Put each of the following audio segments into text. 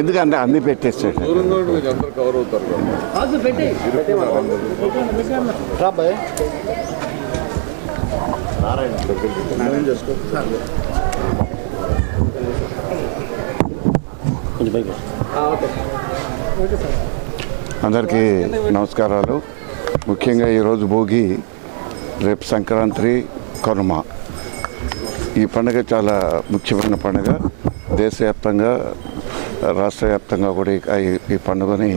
ఎందుకంటే అన్ని పెట్టేస్తాడు అందరికీ నమస్కారాలు. ముఖ్యంగా ఈరోజు భోగి, రేపు సంక్రాంతి, కనుమ. ఈ పండుగ చాలా ముఖ్యమైన పండుగ. దేశవ్యాప్తంగా, రాష్ట్ర వ్యాప్తంగా కూడా ఈ పండుగని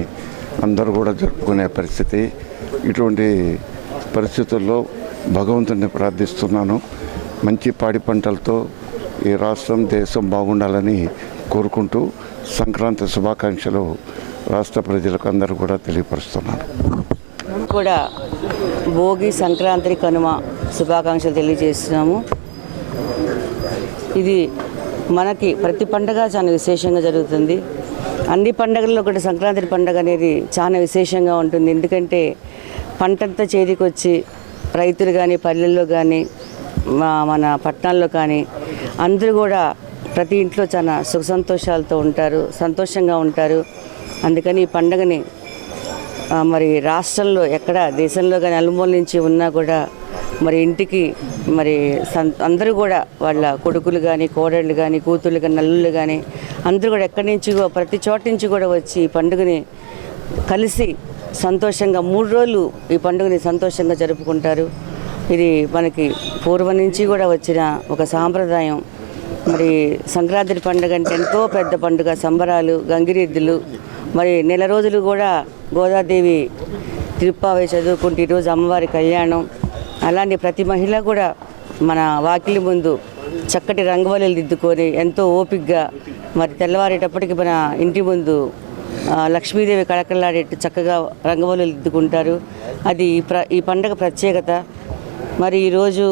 అందరూ కూడా జరుపుకునే పరిస్థితి. ఇటువంటి పరిస్థితుల్లో భగవంతుని ప్రార్థిస్తున్నాను. మంచి పాడి పంటలతో ఈ రాష్ట్రం, దేశం బాగుండాలని కోరుకుంటూ సంక్రాంతి శుభాకాంక్షలు రాష్ట్ర ప్రజలకు అందరూ కూడా తెలియపరుస్తున్నాను. కూడా భోగి, సంక్రాంతి, కనుమ శుభాకాంక్షలు తెలియజేస్తున్నాము. ఇది మనకి ప్రతి పండుగ చాలా విశేషంగా జరుగుతుంది. అన్ని పండుగల్లో కూడా సంక్రాంతి పండుగ అనేది చాలా విశేషంగా ఉంటుంది. ఎందుకంటే పంటంతా చేతికొచ్చి రైతులు కానీ, పల్లెల్లో కానీ, మన పట్టణాల్లో కానీ అందరూ కూడా ప్రతి ఇంట్లో చాలా సుఖ సంతోషాలతో ఉంటారు, సంతోషంగా ఉంటారు. అందుకని ఈ పండుగని మరి రాష్ట్రంలో ఎక్కడ, దేశంలో కానీ నలుమూల నుంచి ఉన్నా కూడా మరి ఇంటికి మరి అందరూ కూడా వాళ్ళ కొడుకులు కానీ, కోడళ్ళు కానీ, కూతుళ్ళు కానీ, నల్లుళ్ళు కానీ అందరూ కూడా ఎక్కడి నుంచి, ప్రతి చోట నుంచి కూడా వచ్చి ఈ పండుగని కలిసి సంతోషంగా 3 రోజులు ఈ పండుగని సంతోషంగా జరుపుకుంటారు. ఇది మనకి పూర్వం నుంచి కూడా వచ్చిన ఒక సాంప్రదాయం. మరి సంక్రాంతి పండుగ అంటే ఎంతో పెద్ద పండుగ. సంబరాలు, గంగిరెద్దులు, మరి నెల రోజులు కూడా గోదాదేవి తిరుప్పావై చదువుకుంటే ఈరోజు అమ్మవారి కళ్యాణం. అలాంటి ప్రతి మహిళ కూడా మన వాకిలి ముందు చక్కటి రంగవల్లులు దిద్దుకొని ఎంతో ఓపికగా మరి తెల్లవారేటప్పటికి మన ఇంటి ముందు లక్ష్మీదేవి కళకళలాడేట్టు చక్కగా రంగవల్లులు దిద్దుకుంటారు. అది ఈ పండుగ ప్రత్యేకత. మరి ఈరోజు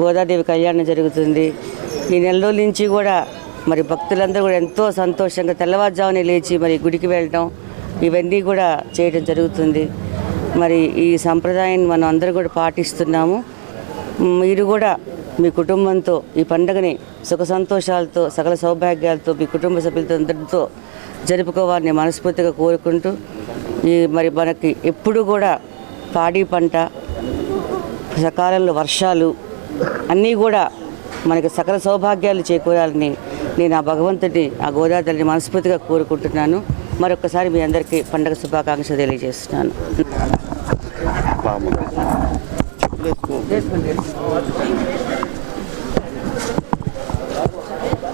గోదాదేవి కళ్యాణం జరుగుతుంది. ఈ నెల రోజుల నుంచి కూడా మరి భక్తులందరూ కూడా ఎంతో సంతోషంగా తెల్లవారుజామునే లేచి మరి గుడికి వెళ్ళటం, ఇవన్నీ కూడా చేయడం జరుగుతుంది. మరి ఈ సంప్రదాయాన్ని మనం అందరూ కూడా పాటిస్తున్నాము. మీరు కూడా మీ కుటుంబంతో ఈ పండుగని సుఖ సంతోషాలతో, సకల సౌభాగ్యాలతో మీ కుటుంబ సభ్యులతో అందరితో జరుపుకోవాలని మనస్ఫూర్తిగా కోరుకుంటూ, మరి మనకి ఎప్పుడు కూడా పాడి పంట, సకాలంలో వర్షాలు అన్నీ కూడా మనకి సకల సౌభాగ్యాలు చేకూరాలని నేను ఆ భగవంతుడిని, ఆ గోదావరిని మనస్ఫూర్తిగా కోరుకుంటున్నాను. మరొకసారి మీ అందరికీ పండుగ శుభాకాంక్షలు తెలియజేస్తున్నాను.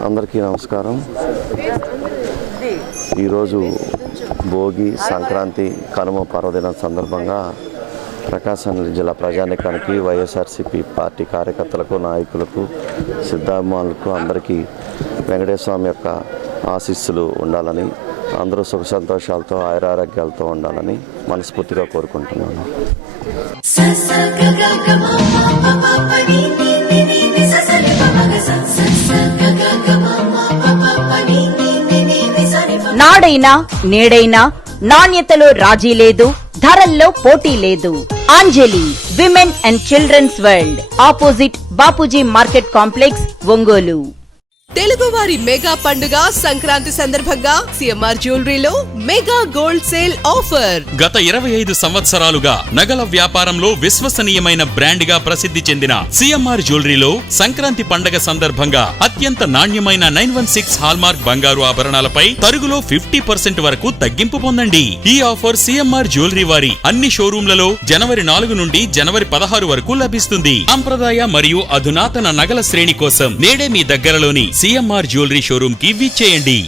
అందరికీ నమస్కారం. ఈరోజు భోగి, సంక్రాంతి, కనుమ పర్వదినం సందర్భంగా ప్రకాశం జిల్లా ప్రజానీకానికి, వైఎస్ఆర్సీపీ పార్టీ కార్యకర్తలకు, నాయకులకు, సిద్ధాభిమానులకు అందరికీ వెంకటేశ్వర స్వామి యొక్క ఆశీస్సులు ఉండాలని, అందరూ సుఖ సంతోషాలతో ఆయురారోగ్యాలతో ఉండాలని మనస్ఫూర్తిగా కోరుకుంటున్నాను. నాడైనా నేడైనా నాణ్యతలో రాజీ లేదు, ధరల్లో పోటీ లేదు. Anjali women and children's world, opposite Bapuji market complex, Ongole. తెలుగువారి మెగా పండుగ సంక్రాంతి సందర్భంగా సిఎంఆర్ జ్యువెలరీలో మెగా గోల్డ్ సేల్ ఆఫర్. గత 25 సంవత్సరాలుగా నగల వ్యాపారంలో విశ్వసనీయమైన బ్రాండ్ గా ప్రసిద్ధి చెందిన సిఎంఆర్ జ్యువెలరీలో సంక్రాంతి పండుగ సందర్భంగా అత్యంత నాణ్యమైన 916 హాల్మార్క్ బంగారు ఆభరణాలపై తరుగులో 50% వరకు తగ్గింపు పొందండి. ఈ ఆఫర్ సిఎంఆర్ జ్యువెలరీ వారి అన్ని షోరూంలలో జనవరి 4 నుండి జనవరి 16 వరకు లభిస్తుంది. సాంప్రదాయ మరియు అధునాతన నగల శ్రేణి కోసం నేడే మీ దగ్గరలోని సిఎంఆర్ జ్యువెలరీ షోరూమ్ కి విచ్చేయండి.